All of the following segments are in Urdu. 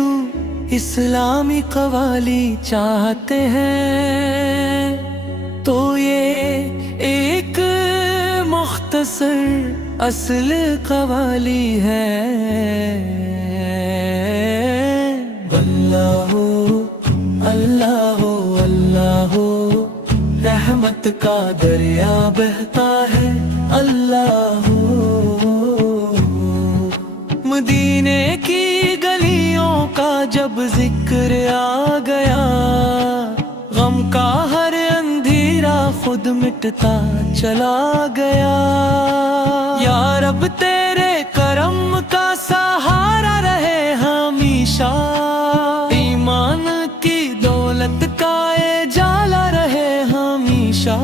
اردو اسلامی قوالی چاہتے ہیں تو یہ ایک مختصر اصل قوالی ہے۔ اللہ اللہ اللہ رحمت کا دریا بہتا ہے، اللہ مدینے کی گلیوں کا جب ذکر آ گیا، غم کا ہر اندھیرا خود مٹتا چلا گیا۔ یا رب تیرے کرم کا سہارا رہے ہمیشہ، ایمان کی دولت کا اجالا رہے ہمیشہ،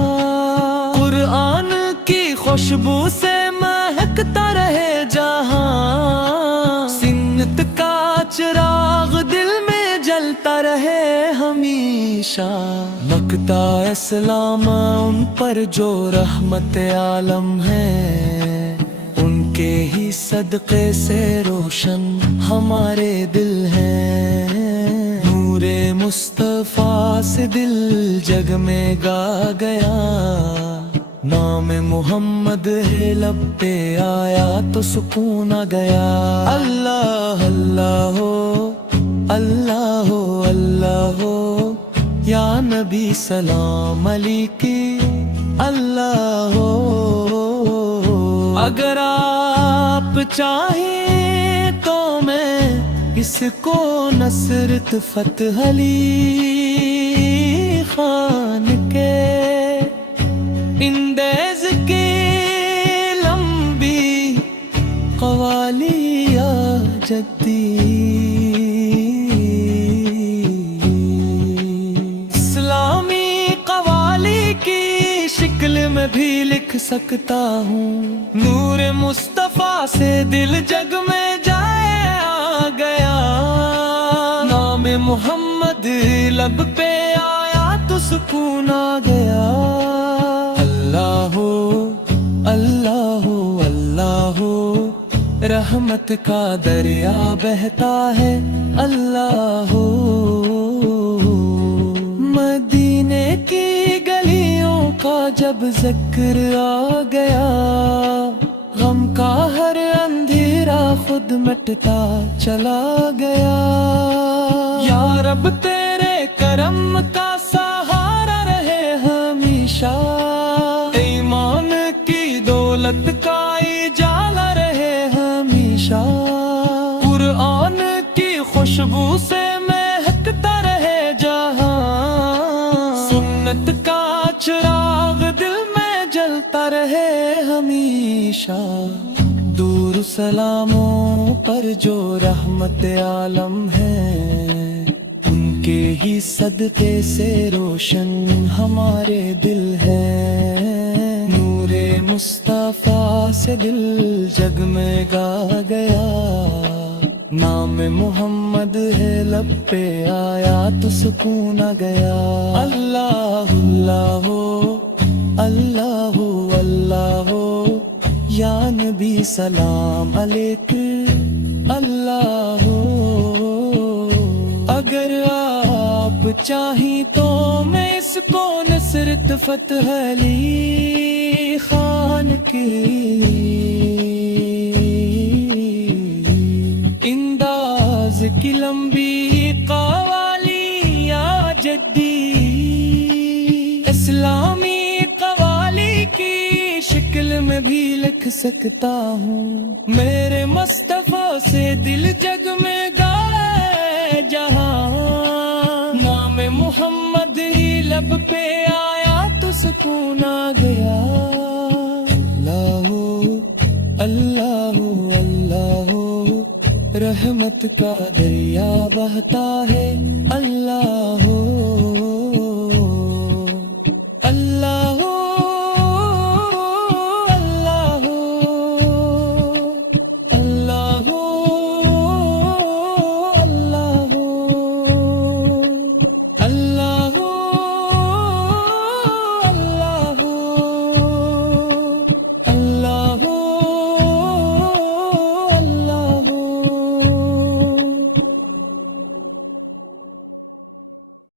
قرآن کی خوشبو سے مہکتا رہے جہاں، سنت کا چراغ دل میں جلتا رہے ہمیشہ۔ مکتا اسلام ان پر جو رحمت عالم ہے، ان کے ہی صدقے سے روشن ہمارے دل ہیں۔ نور مصطفیٰ سے دل جگمگا گیا، نام محمد ہے لب پہ آیا تو سکون آ گیا۔ اللہ اللہ اللہ اللہ یا نبی سلام علیکی، اللہ اگر آپ چاہیں تو میں اس کو نصرت فتح علی خان کے اندیز کی لمبی قوالی یا جدی اسلامی قوالی کی شکل میں بھی لکھ سکتا ہوں۔ نور مصطفیٰ سے دل جگ میں جائے آ گیا، نام محمد لب پہ آیا تو سکون آ گیا۔ اللہ اللہ اللہ رحمت کا دریا بہتا ہے، اللہ مدینے کی گلیوں کا جب ذکر آ گیا، غم کا ہر اندھیرا خود مٹتا چلا گیا۔ یا رب تیرے کرم کا سہارا رہے ہمیشہ، ایمان کی دولت کا اجالا رہے ہمیشہ، قرآن کی خوشبو سے مہکتا رہے جہاں، سنت کا چراغ دل میں جلتا رہے ہمیشہ۔ دور سلاموں پر جو رحمت عالم ہے، ان کے ہی صدقے سے روشن ہمارے دل ہے۔ نور مصطفیٰ سے دل جگمگا گیا، نام محمد ہے لب پہ آیا تو سکون آ گیا۔ اللہ اللہ اللہ اللہ یا نبی سلام علیکم، اللہ اگر آپ چاہیں تو میں اس کو نصرت فتح علی خان کی انداز کی لمبی قوالی یا جدی، اسلامی قوالی کی شکل میں بھی لکھ سکتا ہوں۔ میرے مصطفیٰ سے دل جگ میں گائے جہاں، نام محمد ہی لب پہ آیا تو سکون آ گیا۔ اللہ اللہ اللہ رحمت کا دریا بہتا ہے، اللہ